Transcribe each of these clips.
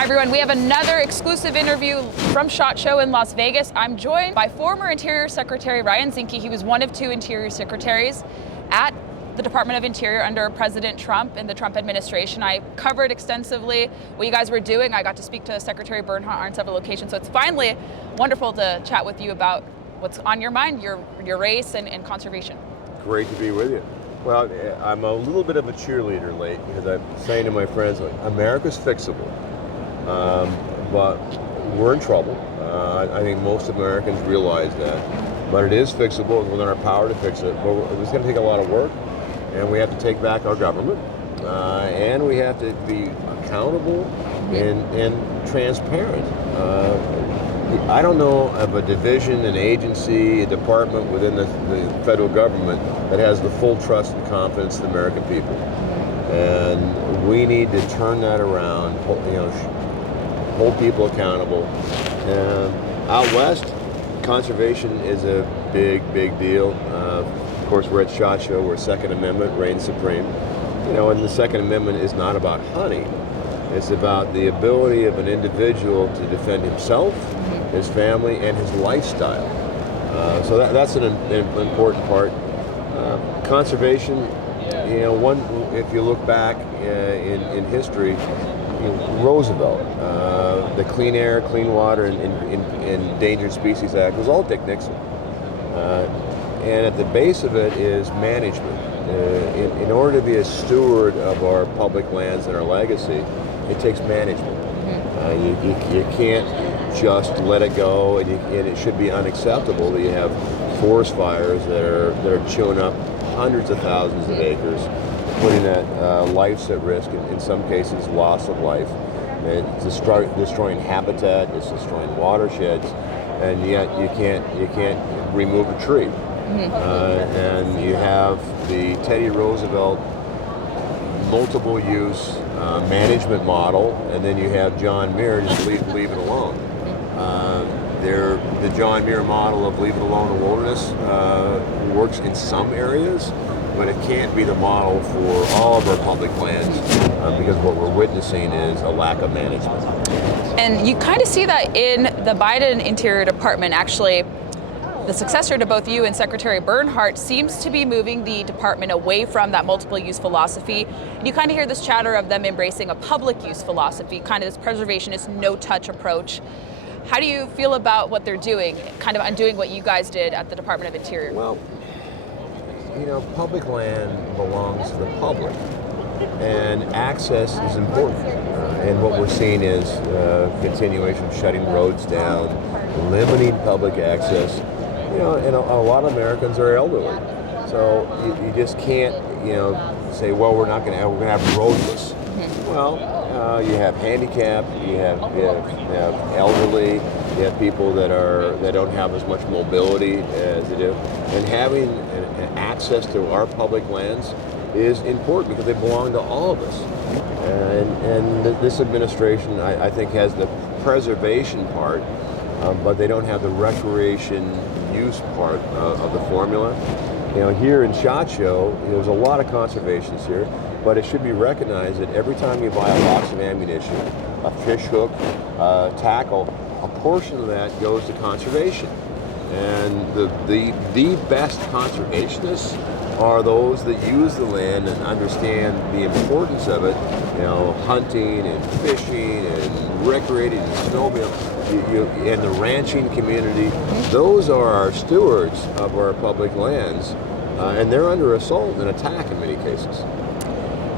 Hi everyone, we have another exclusive interview from SHOT Show in Las Vegas. I'm joined by former Interior Secretary Ryan Zinke. He was one of two Interior Secretaries at the Department of Interior under President Trump in the Trump administration. I covered extensively what you guys were doing. I got to speak to Secretary Bernhardt on several occasions, so it's finally wonderful to chat with you about what's on your mind, your race and conservation. Great to be with you. Well, I'm a little bit of a cheerleader late because I'm saying to my friends, like, America's fixable. But we're in trouble. I think most Americans realize that. But it is fixable. It's within our power to fix it. But it's going to take a lot of work. And we have to take back our government. And we have to be accountable and transparent. I don't know of a division, an agency, a department within the federal government that has the full trust and confidence of the American people. And we need to turn that around, hold people accountable. Out west, conservation is a big deal. Of course, we're at SHOT Show, where Second Amendment reigns supreme. And the Second Amendment is not about hunting. It's about the ability of an individual to defend himself, his family, and his lifestyle. So that's an important part. Conservation, if you look back in history, Roosevelt, the Clean Air, Clean Water, and Endangered Species Act was all Dick Nixon. And at the base of it is management. In order to be a steward of our public lands and our legacy, it takes management. You can't just let it go, and it should be unacceptable that you have forest fires that are chewing up hundreds of thousands of acres, putting that lives at risk, in some cases loss of life. It's destroying habitat, it's destroying watersheds, and yet you can't remove a tree. And you have the Teddy Roosevelt multiple use management model, and then you have John Muir, just leave it alone. The John Muir model of leave it alone in the wilderness works in some areas, but it can't be the model for all of our public lands because what we're witnessing is a lack of management. And you kind of see that in the Biden Interior Department. Actually, the successor to both you and Secretary Bernhardt seems to be moving the department away from that multiple use philosophy. And you kind of hear this chatter of them embracing a public use philosophy, kind of this preservationist, no-touch approach. How do you feel about what they're doing, kind of undoing what you guys did at the Department of Interior? Well, public land belongs to the public, and access is important. And what we're seeing is continuation of shutting roads down, limiting public access. And a lot of Americans are elderly, so you just can't, say, well, we're going to have roadless. Well, you have handicap, you have elderly, you have people that don't have as much mobility as they do, and having an access to our public lands is important because they belong to all of us. And this administration, I think, has the preservation part, but they don't have the recreation use part of the formula. Here in SHOT Show, there's a lot of conservations here, but it should be recognized that every time you buy a box of ammunition, a fish hook, tackle, a portion of that goes to conservation. And the best conservationists are those that use the land and understand the importance of it, hunting and fishing and recreating and snowmobiling. And the ranching community, those are our stewards of our public lands, and they're under assault and attack in many cases.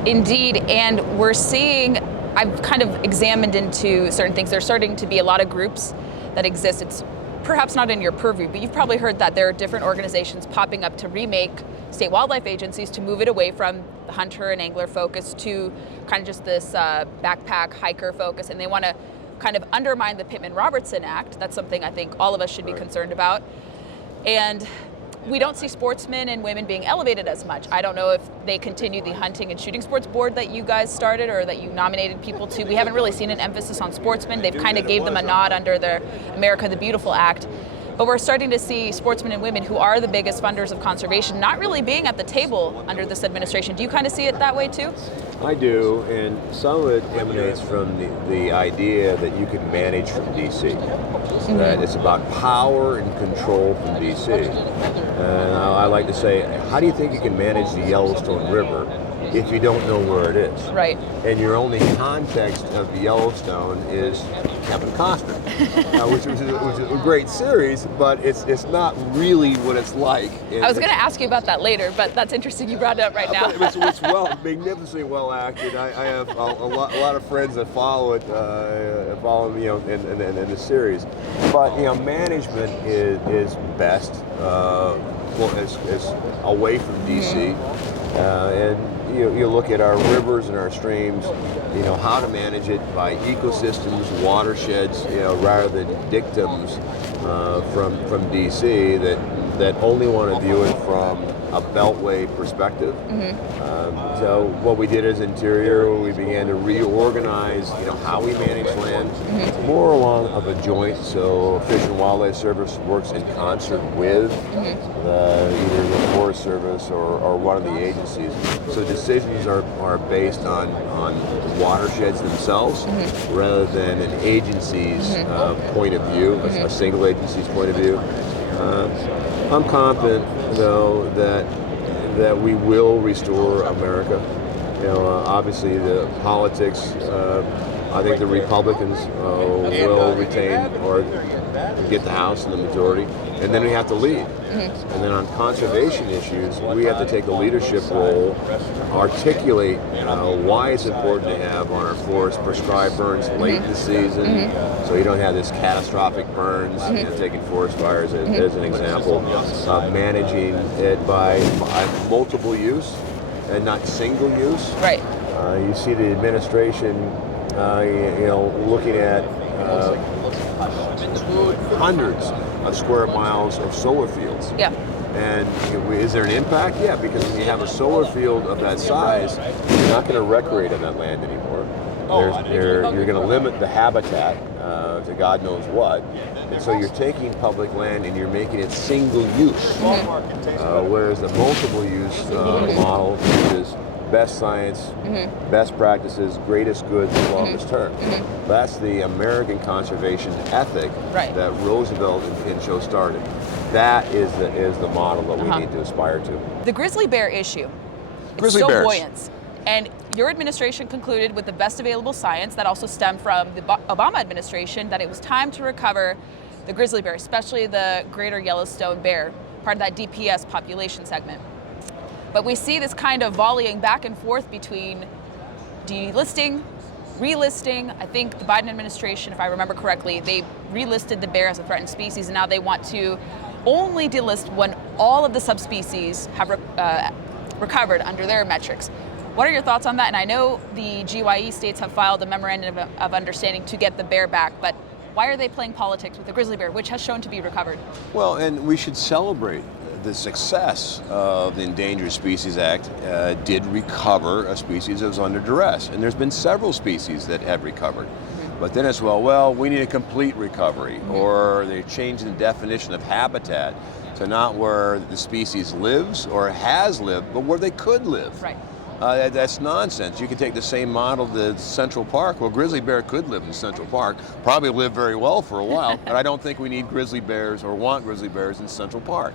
Indeed, and we're seeing, I've kind of examined into certain things. There's starting to be a lot of groups that exist. It's perhaps not in your purview, but you've probably heard that there are different organizations popping up to remake state wildlife agencies to move it away from the hunter and angler focus to kind of just this backpack hiker focus, and they want to kind of undermine the Pittman-Robertson Act. That's something I think all of us should be concerned about. And we don't see sportsmen and women being elevated as much. I don't know if they continue the hunting and shooting sports board that you guys started or that you nominated people to. We haven't really seen an emphasis on sportsmen. They've kind of gave them a nod under the America the Beautiful Act. But we're starting to see sportsmen and women who are the biggest funders of conservation not really being at the table under this administration. Do you kind of see it that way too? I do, and some of it emanates from the idea that you can manage from DC. That it's about power and control from DC. And I like to say, how do you think you can manage the Yellowstone River if you don't know where it is? Right. And your only context of the Yellowstone is Kevin Costner, which is a great series, but it's not really what it's like. I was going to ask you about that later, but that's interesting you brought it up right now. It's magnificently well acted. I have a lot of friends that follow it, in the series. But management is best is away from DC, and you look at our rivers and our streams, how to manage it by ecosystems, watersheds, rather than dictums from DC that only want to view it from a beltway perspective. So what we did as Interior, we began to reorganize, how we manage land, more along of a joint. So Fish and Wildlife Service works in concert with either the Forest Service or one of the agencies. So decisions are based on watersheds themselves, rather than an agency's point of view, a single agency's point of view. I'm confident, though, that we will restore America. Obviously the politics, I think the Republicans will retain or get the House and the majority, and then we have to lead. And then on conservation issues, we have to take a leadership role, articulate why it's important to have on our forests prescribed burns late in the season, so you don't have this catastrophic burns, taking forest fires as an example, managing it by multiple use and not single use. Right. You see the administration, looking at hundreds of square miles of solar fields. Yeah. And is there an impact? Yeah, because when you have a solar field of that size, you're not going to recreate on that land anymore. You're going to limit the habitat to God knows what. And so you're taking public land and you're making it single use. Whereas the multiple use model is best science, best practices, greatest good, longest term. That's the American conservation ethic that Roosevelt and Pinchot started. That is the model that we need to aspire to. The grizzly bear issue. Grizzly it's so bears. buoyant. And your administration concluded with the best available science that also stemmed from the Obama administration that it was time to recover the grizzly bear, especially the greater Yellowstone bear, part of that DPS population segment. But we see this kind of volleying back and forth between delisting, relisting. I think the Biden administration, if I remember correctly, they relisted the bear as a threatened species, and now they want to only delist when all of the subspecies have recovered under their metrics. What are your thoughts on that? And I know the GYE states have filed a memorandum of understanding to get the bear back, but why are they playing politics with the grizzly bear, which has shown to be recovered? Well, and we should celebrate the success of the Endangered Species Act. Did recover a species that was under duress. And there's been several species that have recovered. But then it's, well, we need a complete recovery, or they changed the definition of habitat to not where the species lives or has lived, but where they could live. Right. That's nonsense. You could take the same model to Central Park. Well, grizzly bear could live in Central Park, probably live very well for a while, but I don't think we need grizzly bears or want grizzly bears in Central Park.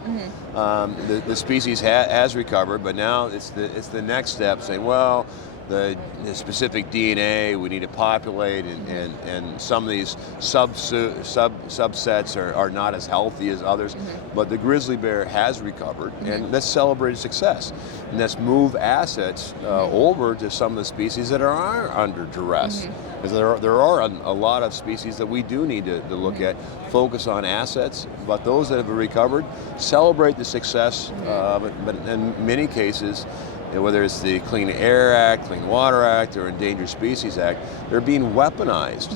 The species has recovered, but now it's the next step, saying, well, the specific DNA we need to populate, and some of these subsets are not as healthy as others. But the grizzly bear has recovered, and let's celebrate success. And let's move assets over to some of the species that are under duress. Because there are a lot of species that we do need to look at, focus on assets, but those that have recovered, celebrate the success, but in many cases, whether it's the Clean Air Act, Clean Water Act, or Endangered Species Act, they're being weaponized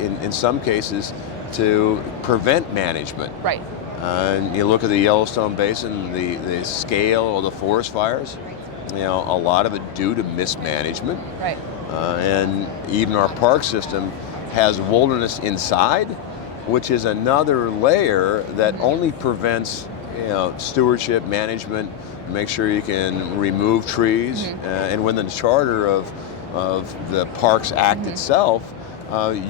in some cases to prevent management. Right. And you look at the Yellowstone Basin, the scale of the forest fires, a lot of it due to mismanagement. Right. And even our park system has wilderness inside which is another layer that only prevents stewardship, management, make sure you can remove trees, and within the charter of the Parks Act itself,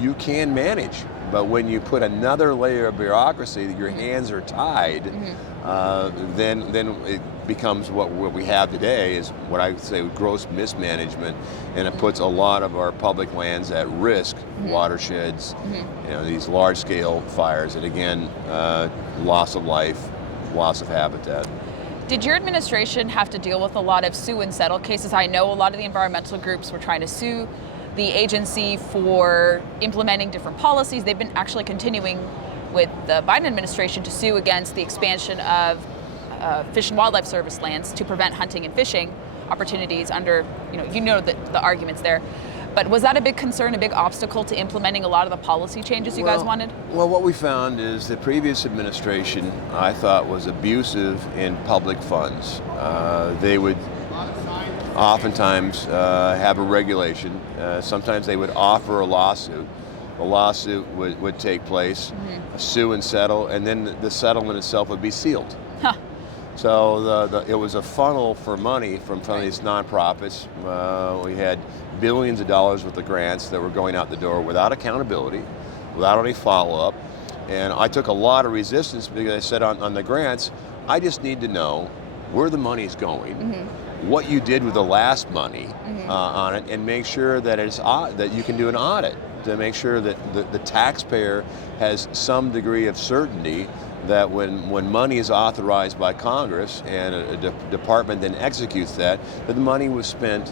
you can manage. But when you put another layer of bureaucracy that your hands are tied, then it becomes what we have today is what I would say gross mismanagement, and it puts a lot of our public lands at risk, watersheds, these large-scale fires, and again, loss of life, loss of habitat. Did your administration have to deal with a lot of sue and settle cases? I know a lot of the environmental groups were trying to sue the agency for implementing different policies. They've been actually continuing with the Biden administration to sue against the expansion of Fish and Wildlife Service lands to prevent hunting and fishing opportunities under, the arguments there. But was that a big concern, a big obstacle to implementing a lot of the policy changes you guys wanted? Well, what we found is the previous administration, I thought, was abusive in public funds. They would oftentimes have a regulation. Sometimes they would offer a lawsuit. A lawsuit would take place, sue and settle, and then the settlement itself would be sealed. Huh. So it was a funnel for money from these nonprofits. We had billions of dollars worth of grants that were going out the door without accountability, without any follow-up. And I took a lot of resistance because I said on the grants, I just need to know where the money's going, what you did with the last money on it, and make sure that that you can do an audit to make sure that the taxpayer has some degree of certainty that when money is authorized by Congress and a department then executes that the money was spent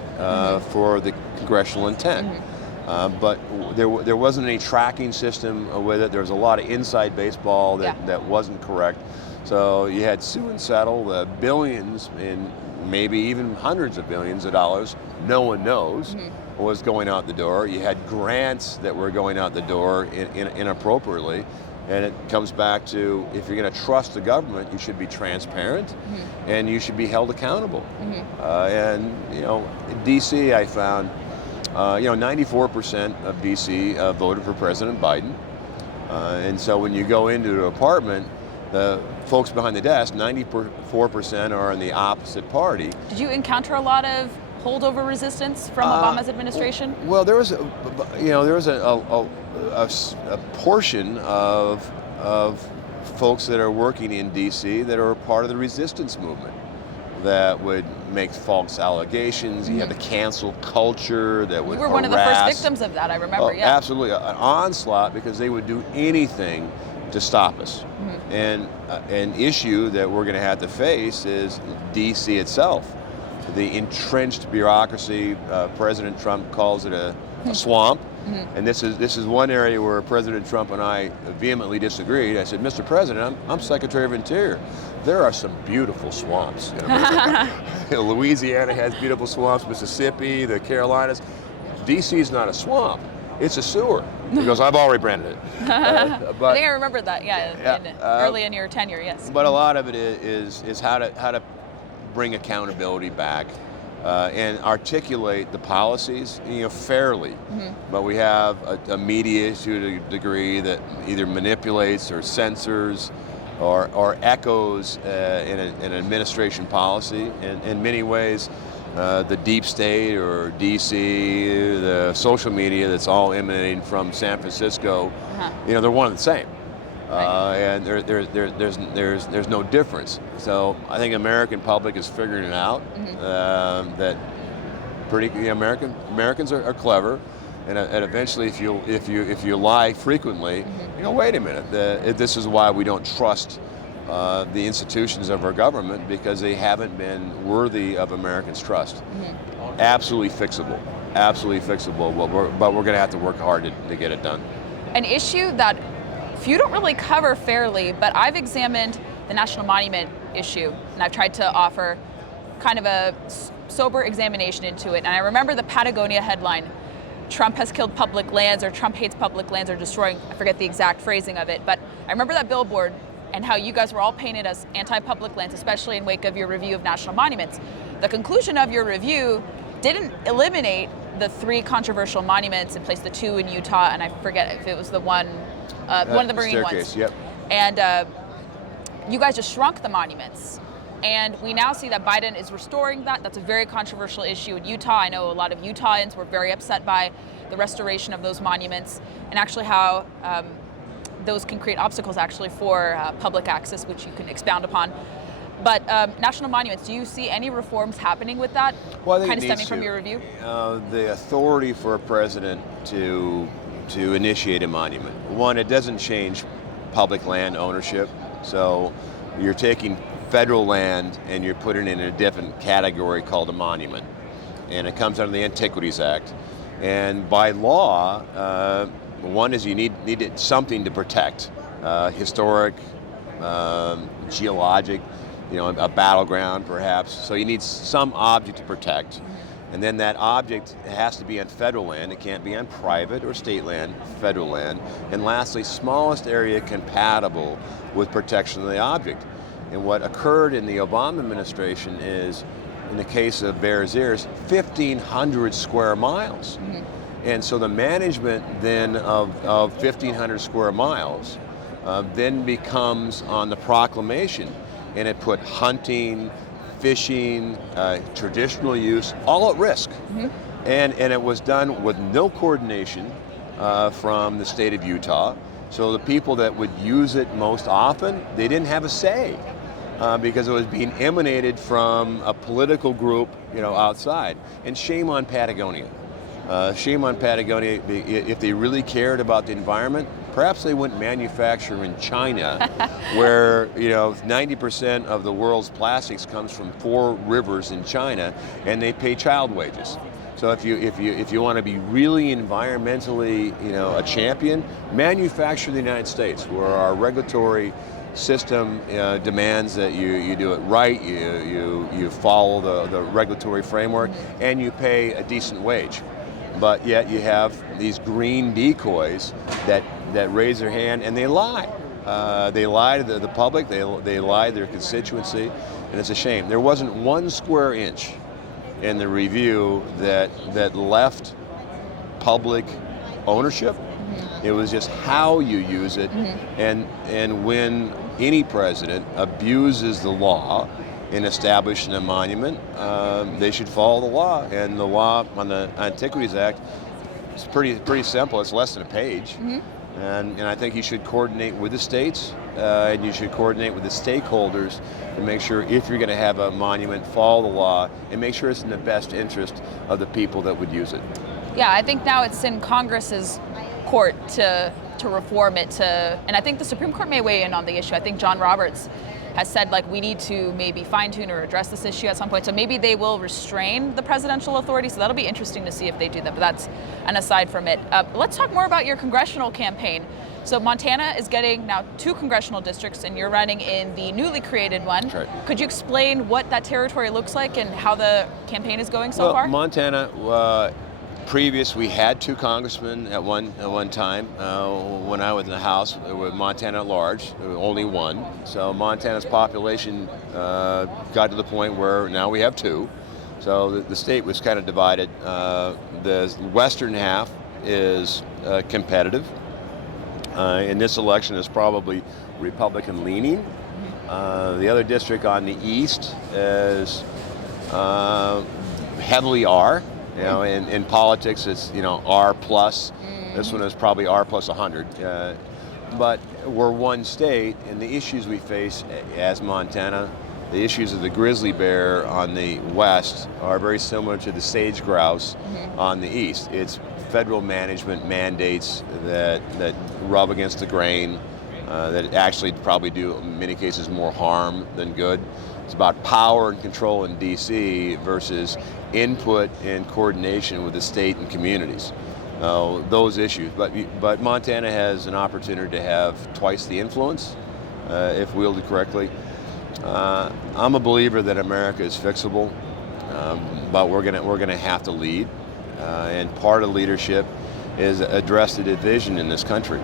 for the congressional intent. But there wasn't any tracking system with it. There was a lot of inside baseball that wasn't correct. So you had sue and settle, billions and maybe even hundreds of billions of dollars, no one knows, was going out the door. You had grants that were going out the door inappropriately. And it comes back to, if you're going to trust the government, you should be transparent and you should be held accountable. And, D.C., I found, 94% of D.C. Voted for President Biden. And so when you go into an apartment, the folks behind the desk, 94% are in the opposite party. Did you encounter a lot of holdover resistance from Obama's administration? Well, there was a portion of folks that are working in D.C. that are part of the resistance movement that would make false allegations. You had the cancel culture that would You were one of the first victims of that, I remember, Absolutely, an onslaught because they would do anything to stop us. And an issue that we're going to have to face is D.C. itself. The entrenched bureaucracy, President Trump calls it a swamp. And this is one area where President Trump and I vehemently disagreed. I said, Mr. President, I'm Secretary of Interior. There are some beautiful swamps. Louisiana has beautiful swamps, Mississippi, the Carolinas. D.C. is not a swamp. It's a sewer. He goes, I've already branded it. But I think I remembered that, early in your tenure, yes. But a lot of it is how to bring accountability back. And articulate the policies, fairly. But we have a media to a degree that either manipulates or censors or echoes an administration policy. And in many ways, the deep state or DC, the social media that's all emanating from San Francisco, they're one and the same. And there's no difference. So I think American public is figuring it out. That Americans are clever, and eventually, if you lie frequently, wait a minute. This is why we don't trust the institutions of our government, because they haven't been worthy of Americans' trust. Absolutely fixable. But we're going to have to work hard to get it done. An issue that few don't really cover fairly, but I've examined the national monument issue, and I've tried to offer kind of a sober examination into it. And I remember the Patagonia headline, Trump has killed public lands, or Trump hates public lands, or destroying, I forget the exact phrasing of it, but I remember that billboard and how you guys were all painted as anti-public lands, especially in wake of your review of national monuments. The conclusion of your review didn't eliminate the 3 controversial monuments and placed the 2 in Utah, and I forget if it was the one one of the marine staircase, ones. Yep. And you guys just shrunk the monuments. And we now see that Biden is restoring that. That's a very controversial issue in Utah. I know a lot of Utahns were very upset by the restoration of those monuments and actually how those can create obstacles actually for public access, which you can expound upon. But national monuments, do you see any reforms happening with that? Well, I think kind of it stemming needs from to. your review? The authority for a president to initiate a monument. One, it doesn't change public land ownership. So you're taking federal land and you're putting it in a different category called a monument. And it comes under the Antiquities Act. And by law, one is you needed something to protect, historic, geologic, a battleground perhaps. So you need some object to protect. And then that object has to be on federal land. It can't be on private or state land, federal land. And lastly, smallest area compatible with protection of the object. And what occurred in the Obama administration is, in the case of Bears Ears, 1,500 square miles. And so the management then of 1,500 square miles then becomes on the proclamation. And it put hunting, fishing, traditional use, all at risk. And it was done with no coordination from the state of Utah. So the people that would use it most often, they didn't have a say because it was being emanated from a political group, outside. And shame on Patagonia. Shame on Patagonia. If they really cared about the environment, perhaps they wouldn't manufacture in China, where 90% of the world's plastics comes from 4 rivers in China, and they pay child wages. So if you want to be really environmentally a champion, manufacture in the United States, where our regulatory system demands that you do it right, you follow the regulatory framework, and you pay a decent wage. But yet you have these green decoys that raise their hand and they lie. They lie to the public, they lie to their constituency, and it's a shame. There wasn't 1 square inch in the review that left public ownership. It was just how you use it, and when any president abuses the law in establishing a monument, they should follow the law. And the law on the Antiquities Act is pretty simple. It's less than a page. And I think you should coordinate with the states, and you should coordinate with the stakeholders to make sure if you're going to have a monument, follow the law, and make sure it's in the best interest of the people that would use it. Yeah, I think now it's in Congress's court to reform it, and I think the Supreme Court may weigh in on the issue. I think John Roberts has said we need to maybe fine-tune or address this issue at some point. So maybe they will restrain the presidential authority. So that'll be interesting to see if they do that. But that's an aside from it. Let's talk more about your congressional campaign. So Montana is getting now 2 congressional districts, and you're running in the newly created one. That's right. Could you explain what that territory looks like and how the campaign is going so far? Montana. We had 2 congressmen at one time. When I was in the House, with Montana at large, there was only 1. So Montana's population got to the point where now we have 2. So the state was kind of divided. The western half is competitive. In this election is probably Republican leaning. The other district on the east is heavily R. In politics, it's R plus. This one is probably R plus 100. But we're one state, and the issues we face as Montana, the issues of the grizzly bear on the west are very similar to the sage grouse on the east. It's federal management mandates that rub against the grain, that actually probably do, in many cases, more harm than good. It's about power and control in D.C. versus input and coordination with the state and communities. Those issues. But Montana has an opportunity to have twice the influence if wielded correctly. I'm a believer that America is fixable, but we're gonna have to lead. And part of leadership is address the division in this country.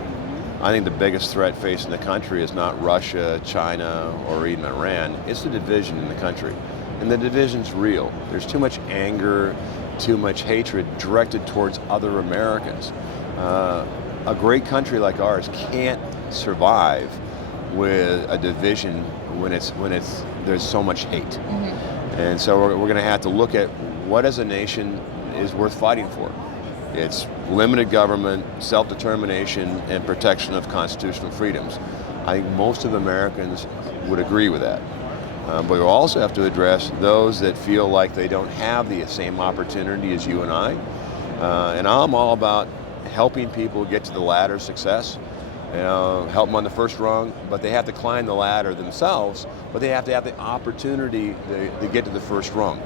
I think the biggest threat facing the country is not Russia, China, or even Iran. It's the division in the country. And the division's real. There's too much anger, too much hatred directed towards other Americans. a great country like ours can't survive with a division when there's so much hate. Mm-hmm. And so we're going to have to look at what as a nation is worth fighting for. It's limited government, self-determination, and protection of constitutional freedoms. I think most of Americans would agree with that. But we also have to address those that feel like they don't have the same opportunity as you and I. And I'm all about helping people get to the ladder of success, help them on the first rung, but they have to climb the ladder themselves, but they have to have the opportunity to get to the first rung.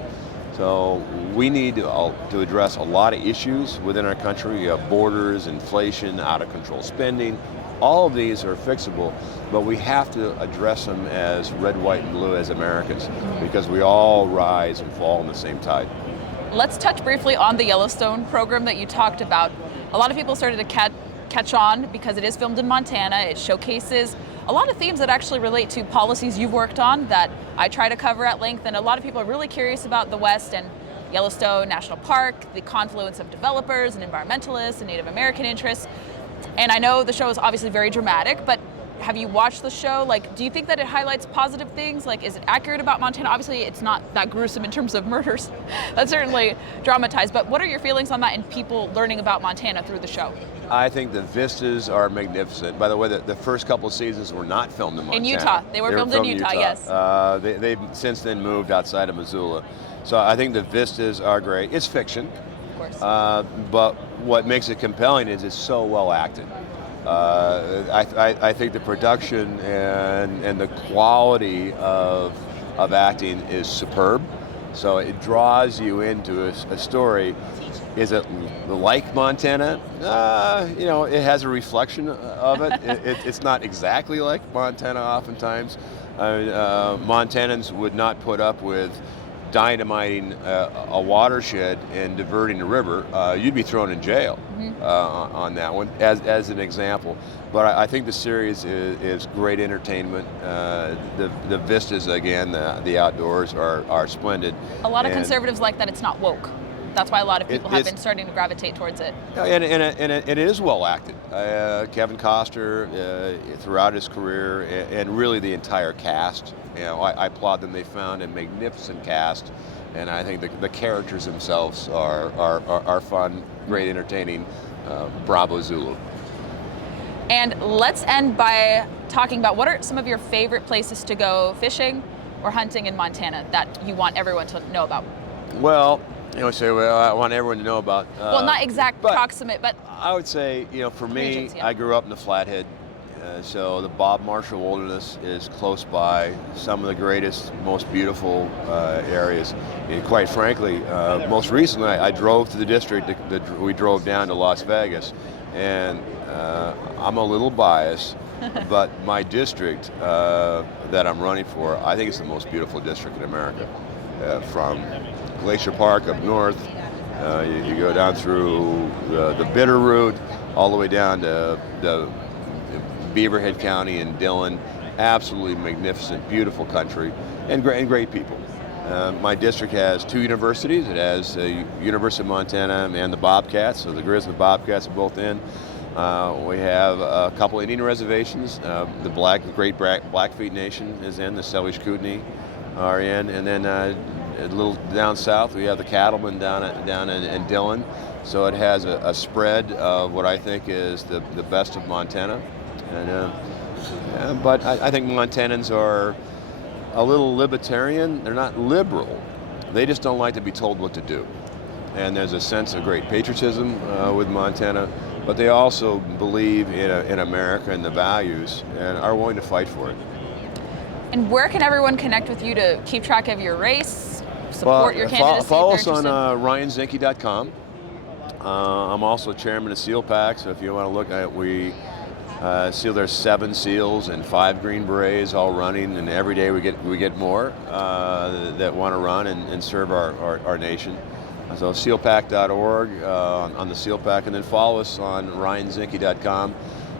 So we need to address a lot of issues within our country. You have borders, inflation, out of control spending. All of these are fixable, but we have to address them as red, white, and blue as Americans, because we all rise and fall in the same tide. Let's touch briefly on the Yellowstone program that you talked about. A lot of people started to catch on because it is filmed in Montana. It showcases a lot of themes that actually relate to policies you've worked on that I try to cover at length, and a lot of people are really curious about the West and Yellowstone National Park, the confluence of developers and environmentalists and Native American interests. And I know the show is obviously very dramatic, but have you watched the show? Like, do you think that it highlights positive things? Like, is it accurate about Montana? Obviously, it's not that gruesome in terms of murders. That's certainly dramatized, but what are your feelings on that and people learning about Montana through the show? I think the vistas are magnificent. By the way, the first couple of seasons were not filmed in Montana. In Utah. They were filmed in Utah, yes. They've since then moved outside of Missoula. So I think the vistas are great. It's fiction. Of course. But what makes it compelling is it's so well acted. I think the production and the quality of acting is superb. So it draws you into a story. Is it like Montana? It has a reflection of it. It's not exactly like Montana oftentimes. Montanans would not put up with dynamiting a watershed and diverting a river. You'd be thrown in jail on that one, as an example. But I think the series is great entertainment. The vistas, again, the outdoors are splendid. A lot of conservatives like that it's not woke. That's why a lot of people have been starting to gravitate towards it. And it is well acted. Kevin Costner, throughout his career, and really the entire cast, I applaud them. They found a magnificent cast, and I think the characters themselves are fun, great, entertaining. Bravo Zulu. And let's end by talking about what are some of your favorite places to go fishing or hunting in Montana that you want everyone to know about? Well, I want everyone to know about. Well, not exact proximate, but I would say, for me, regions, yeah. I grew up in the Flathead, so the Bob Marshall Wilderness is close by. Some of the greatest, most beautiful areas. And quite frankly, most recently, I drove to the district. We drove down to Las Vegas, and I'm a little biased, but my district that I'm running for, I think it's the most beautiful district in America. From Glacier Park up north, you go down through the Bitterroot, all the way down to Beaverhead County and Dillon. Absolutely magnificent, beautiful country, and great people. My district has two universities. It has the University of Montana and the Bobcats, so the Grizzly and the Bobcats are both in. We have a couple Indian reservations. The Great Blackfeet Nation is in, the Salish Kootenai are in, and then a little down south we have the cattlemen down in Dillon. So it has a spread of what I think is the best of Montana. But I think Montanans are a little libertarian. They're not liberal. They just don't like to be told what to do. And there's a sense of great patriotism with Montana, but they also believe in America and the values and are willing to fight for it. And where can everyone connect with you to keep track of your race, support your candidacy? Follow us on ryanzinke.com. I'm also chairman of Seal Pack, so if you want to look at it, we seal. There's 7 seals and 5 Green Berets all running, and every day we get more that want to run and serve our nation. So sealpack.org on the Seal Pack, and then follow us on ryanzinke.com.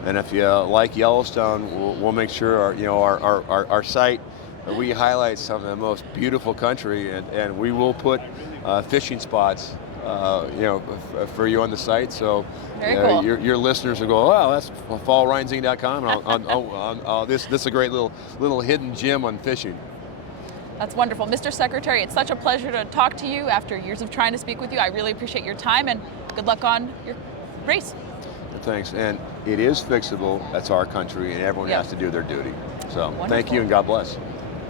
And if you like Yellowstone, we'll make sure our site, we highlight some of the most beautiful country, and we will put fishing spots for you on the site. So Very cool. your listeners will go, oh, that's follow RyanZinke.com, and this is a great little hidden gem on fishing. That's wonderful. Mr. Secretary, it's such a pleasure to talk to you after years of trying to speak with you. I really appreciate your time, and good luck on your race. Thanks. And it is fixable. That's our country, and everyone has to do their duty. So Wonderful. Thank you, and God bless.